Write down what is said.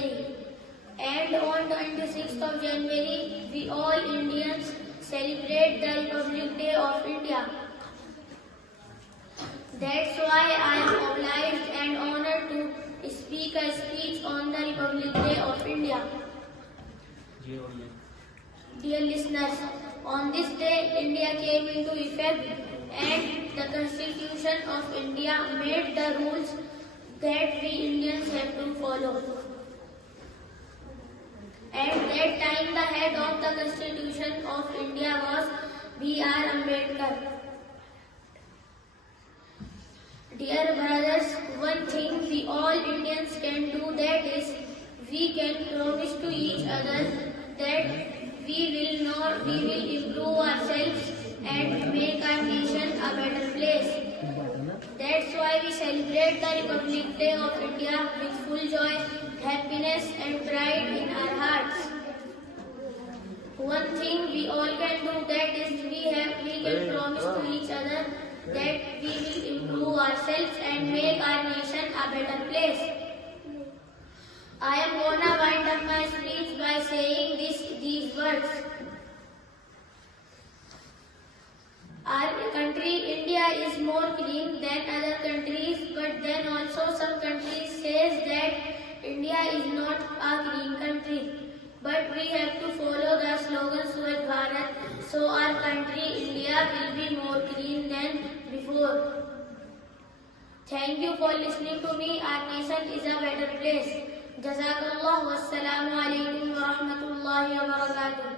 January. And on 26th of January, we all Indians celebrate the Republic Day of India. That's why I am obliged and honored to speak a speech on the Republic Day of India. Dear listeners, on this day, India came into effect and the Constitution of India made the rules that we Indians have to follow. At that time, the head of the Constitution of India was B.R. Ambedkar. Dear brothers, one thing we all Indians can do, that is, we can promise to each other that we will improve ourselves and make our nation a better place. That's why we celebrate the Republic Day of India with full joy, happiness and pride in our hearts. One thing we all can do, that is, we can promise to each other that we will improve ourselves and make our nation a better place. I am gonna wind up my speech by saying these words. Our country, India, is more clean than other countries, but then also some countries says that India is not a clean country. But we have to follow the slogan Swachh Bharat, so our country, India, will be more clean than before. Thank you for listening to me. Our nation is a better place. Jazakallah. Wassalamu alaikum wa rahmatullahi wa barakatuh.